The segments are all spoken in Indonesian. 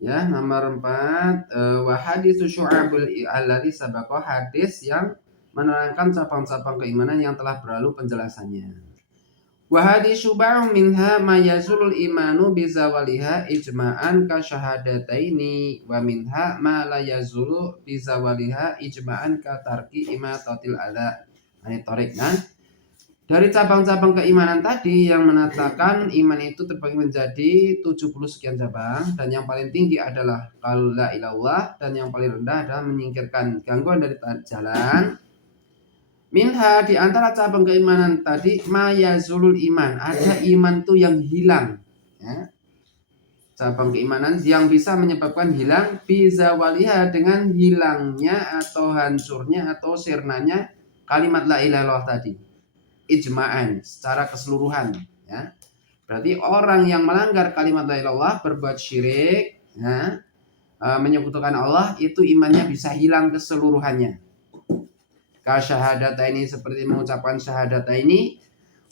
Ya, nomor 4, wa haditsu syu'abul alladzi sabaqa, hadis yang menerangkan cabang-cabang keimanan yang telah berlalu penjelasannya. Wa hadis syuba'u minha ma yazulul imanu bizawaliha ijma'an ka syahadataini wa minha ma la yazulu bizawaliha ijma'an ka tarki imatatil adza. Ini tarik kan? Dari cabang-cabang keimanan tadi yang menatakan iman itu terbagi menjadi 70 sekian cabang, dan yang paling tinggi adalah qaul la ilallah, dan yang paling rendah adalah menyingkirkan gangguan dari jalan. Minha, di antara cabang keimanan tadi, mayazulul iman, ada iman tuh yang hilang, ya. Cabang keimanan yang bisa menyebabkan hilang bizawaliha, dengan hilangnya atau hancurnya atau sirnanya kalimat la ilaha illallah tadi, ijma'an, secara keseluruhan, ya. Berarti orang yang melanggar kalimat la ilaha illallah, berbuat syirik, ya, menyekutukan Allah, itu imannya bisa hilang keseluruhannya. Kasyahadataini, seperti mengucapkan syahadataini.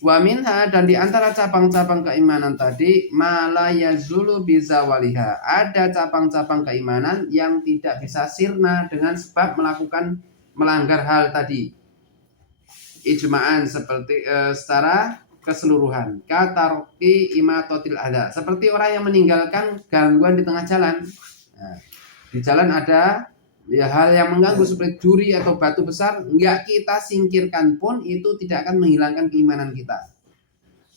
Wa minha, dan di antara cabang-cabang keimanan tadi, mala yazulu bizawaliha, ada cabang-cabang keimanan yang tidak bisa sirna dengan sebab melanggar hal tadi, ijma'an, seperti secara keseluruhan. Katarki imatotil adza, seperti orang yang meninggalkan gangguan di tengah jalan. Nah, di jalan ada ya hal yang mengganggu seperti duri atau batu besar, enggak kita singkirkan pun itu tidak akan menghilangkan keimanan kita.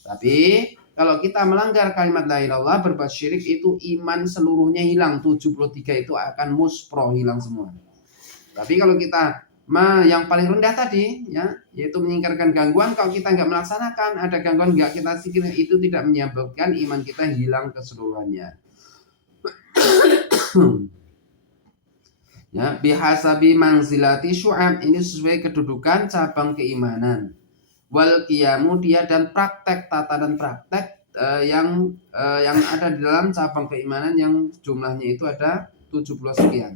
Tapi kalau kita melanggar kalimat la ilaha illallah, berbuat syirik, itu iman seluruhnya hilang, 73 itu akan muspro, hilang semua. Tapi kalau kita yang paling rendah tadi, ya, yaitu menyingkirkan gangguan, kalau kita nggak melaksanakan, ada gangguan nggak kita singkir, itu tidak menyebabkan iman kita hilang keseluruhannya. Ya, bihasabi manzilati syu'ab, ini sesuai kedudukan cabang keimanan. Wal qiyamu, dia dan praktek, tatanan praktek yang ada di dalam cabang keimanan yang jumlahnya itu ada 70 sekian.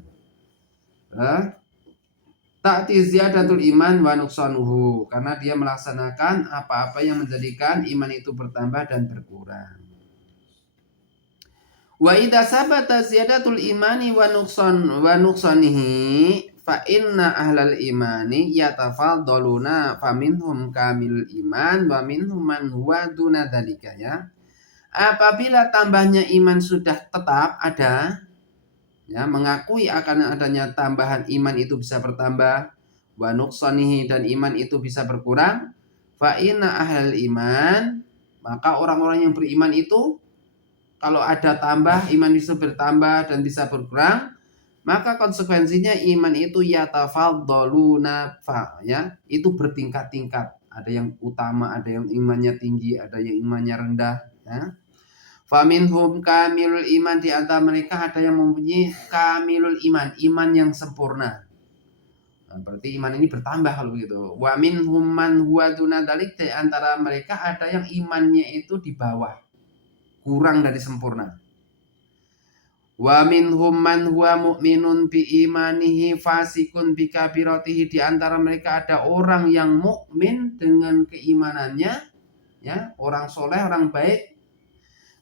Ta'ti ziyadatul iman wa nuqsanuhu, karena dia melaksanakan apa-apa yang menjadikan iman itu bertambah dan berkurang. Wa idza sabata ziyadatul imani wa nuqsanihi fa inna ahlal imani yatafadhaluna faminhum kamilul iman wa minhum man huwa duna dzalika, ya. Apabila tambahnya iman sudah tetap ada, ya, mengakui akan adanya tambahan iman itu bisa bertambah, wa nuqsanihi, dan iman itu bisa berkurang, fa inna ahlal iman, maka orang-orang yang beriman itu kalau ada tambah, iman bisa bertambah dan bisa berkurang, maka konsekuensinya iman itu yatafadhaluna, ya, itu bertingkat-tingkat. Ada yang utama, ada yang imannya tinggi, ada yang imannya rendah, ya. Faminhum kamilul iman, di antara mereka ada yang mempunyai kamilul iman, iman yang sempurna. Nah, berarti iman ini bertambah kalau begitu. Wa minhum man huwa duna dzalik, di antara mereka ada yang imannya itu di bawah, kurang dari sempurna. Wa minhum man huwa mu'minun bi imanihi fasikun bi kabiratihi, di antara mereka ada orang yang mukmin dengan keimanannya, ya, orang soleh, orang baik.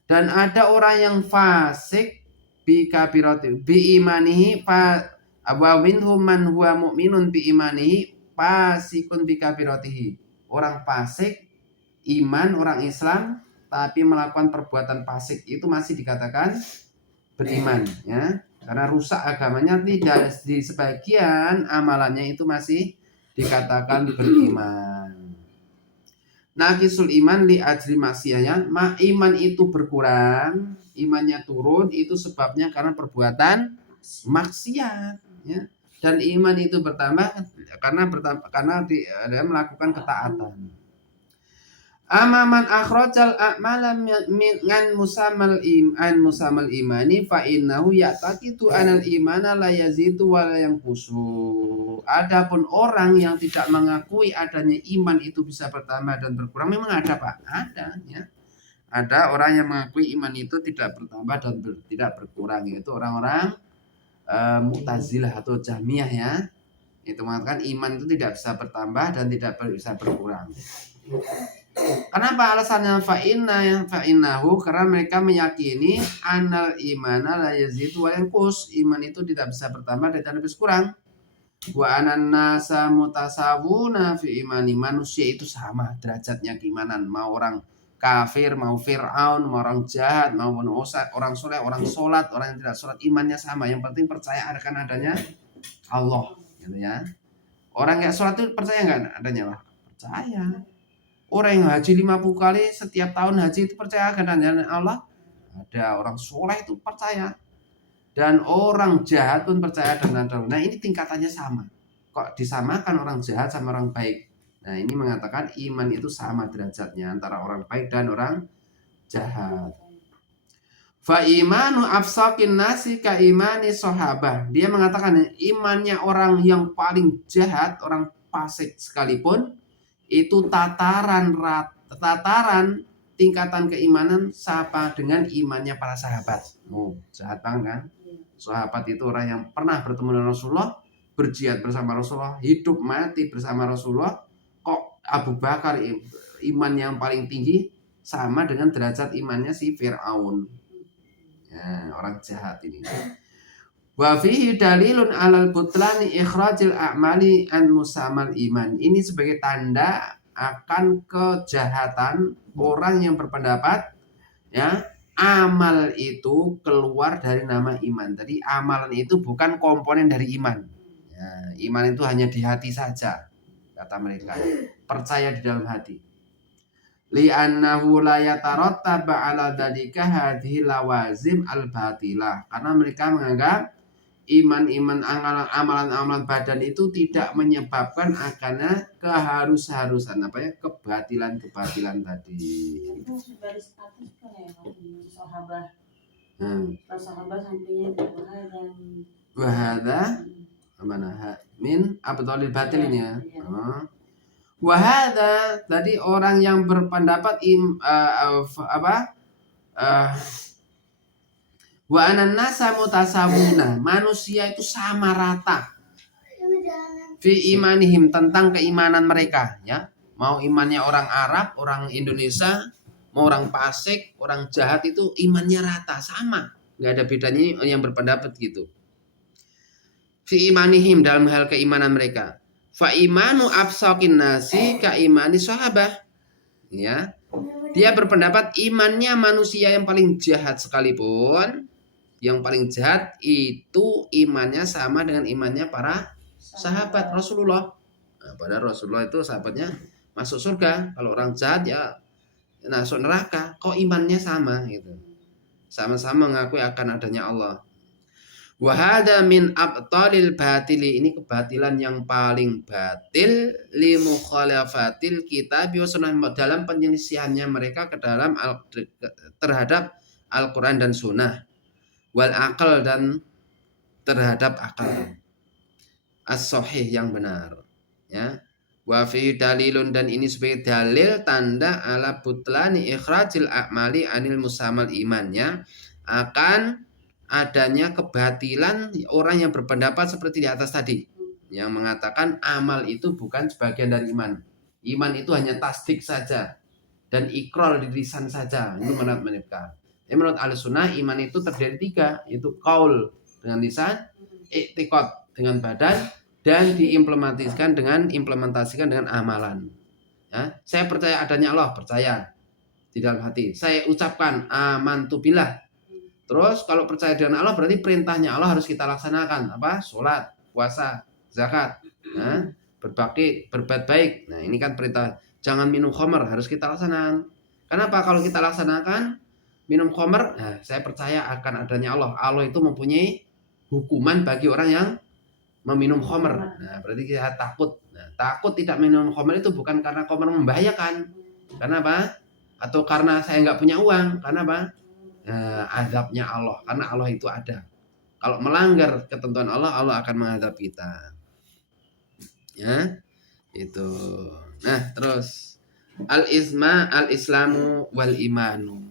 Dan ada orang yang fasik bi kabirati bi imanihi, wa minhum man huwa mu'minun bi imanihi fasikun bi kabiratihi, orang fasik iman, orang Islam tapi melakukan perbuatan fasik, itu masih dikatakan beriman, ya, karena rusak agamanya. Tidak, di sebagian amalannya itu masih dikatakan beriman. Naqisul iman li ajli maksiyahnya, iman itu berkurang, imannya turun, itu sebabnya karena perbuatan maksiat, ya. Dan iman itu bertambah karena dia melakukan ketaatan. Amaman akhrajal a'mala ngan musamal imani fa innahu ya'taqidu anal imana la yazidu wa la yanqusu. Adapun orang yang tidak mengakui adanya iman itu bisa bertambah dan berkurang, memang ada, Pak, ada, ya. Ada orang yang mengakui iman itu tidak bertambah dan tidak berkurang, yaitu orang-orang Mu'tazilah atau Jahmiyah, ya. Itu mengatakan iman itu tidak bisa bertambah dan tidak bisa berkurang. Kenapa alasannya fa'innahu? Karena mereka meyakini anal imana la yazidu wa yanqus. Iman itu tidak bisa bertambah dan tidak bisa kurang. Wa anan nasa mutasawuna fi imani. Manusia itu sama derajatnya keimanan. Mau orang kafir, mau Fir'aun, mau orang jahat, mau orang soleh, orang sholat, orang yang tidak sholat, imannya sama. Yang penting percaya akan adanya Allah, gitu ya. Orang yang sholat itu percaya nggak adanya Allah? Percaya. Orang yang haji 50 kali setiap tahun haji itu percaya akan adanya Allah? Ada. Orang soleh itu percaya. Dan orang jahat pun percaya dengan Allah. Nah ini tingkatannya sama. Kok disamakan orang jahat sama orang baik? Nah ini mengatakan iman itu sama derajatnya antara orang baik dan orang jahat. Fa imanu afsakin nasi ka imani sahabah. Dia mengatakan imannya orang yang paling jahat, orang fasik sekalipun, itu tataran tingkatan keimanan sama dengan imannya para sahabat. Oh, jahat banget kan? Sahabat itu orang yang pernah bertemu dengan Rasulullah, berjihad bersama Rasulullah, hidup mati bersama Rasulullah. Kok Abu Bakar iman yang paling tinggi sama dengan derajat imannya si Fir'aun. Ya, orang jahat ini. Wa fihi dalilun alal butlani ikhrajil a'mali an musamal iman. Ini sebagai tanda akan kejahatan orang yang berpendapat ya amal itu keluar dari nama iman. Jadi amalan itu bukan komponen dari iman. Ya, iman itu hanya di hati saja, kata mereka. Percaya di dalam hati. Li'annahu la yatarattaba 'ala dzalika hadhihi lawazim al-batilah. Karena mereka menganggap iman-iman amalan-amalan badan itu tidak menyebabkan akannya keharus-harusan kebatilan-kebatilan tadi. Itu garis atas kan ya sahabat. Sahabat sampingnya wahada mana min abdalil batil ini ya. Wahada tadi orang yang berpendapat wa anan nasa mutasawuna, manusia itu sama rata fi imanihim, tentang keimanan mereka ya. Mau imannya orang Arab, orang Indonesia, mau orang fasik, orang jahat itu imannya rata, sama. Enggak ada bedanya yang berpendapat gitu. Fi imanihim, dalam hal keimanan mereka. Fa imanu afsakin nasi ka imani sahabah. Ya. Dia berpendapat imannya manusia yang paling jahat sekalipun, yang paling jahat itu imannya sama dengan imannya para sahabat Rasulullah. Nah, pada Rasulullah itu sahabatnya masuk surga. Kalau orang jahat ya masuk neraka. Kok imannya sama gitu. Sama-sama mengakui akan adanya Allah. Wahada min abtalil batili, ini kebatilan yang paling batil li mukhalafatil kitab wa sunnah, dalam penyelisihannya mereka ke dalam terhadap Al-Quran dan Sunnah, wal akal, dan terhadap akal as-sahih yang benar ya. Wa fi dalilun, dan ini sebagai dalil tanda ala butlani ikhrajil a'mali anil musamal imannya, akan adanya kebatilan orang yang berpendapat seperti di atas tadi, yang mengatakan amal itu bukan sebagian dari iman. Iman itu hanya tasdik saja dan ikrar di lisan saja. Itu menurut mereka. Menurut Ahlussunnah iman itu terdiri 3, yaitu qaul dengan lisan, i'tiqad dengan badan, dan diimplementasikan dengan amalan. Ya, saya percaya adanya Allah, percaya di dalam hati. Saya ucapkan amantu billah. Terus kalau percaya dengan Allah berarti perintahnya Allah harus kita laksanakan. Apa? Sholat, puasa, zakat, nah, berbakti, berbuat baik. Nah ini kan perintah. Jangan minum khamr, harus kita laksanakan. Kenapa? Kalau kita laksanakan minum khamr, nah, saya percaya akan adanya Allah. Allah itu mempunyai hukuman bagi orang yang meminum khamr. Nah berarti kita takut. Nah, takut tidak minum khamr itu bukan karena khamr membahayakan. Karena apa? Atau karena saya nggak punya uang. Karena apa? Azabnya Allah, karena Allah itu ada. Kalau melanggar ketentuan Allah, Allah akan mengadab kita. Ya, itu. Nah, terus al-islamu wal imanu.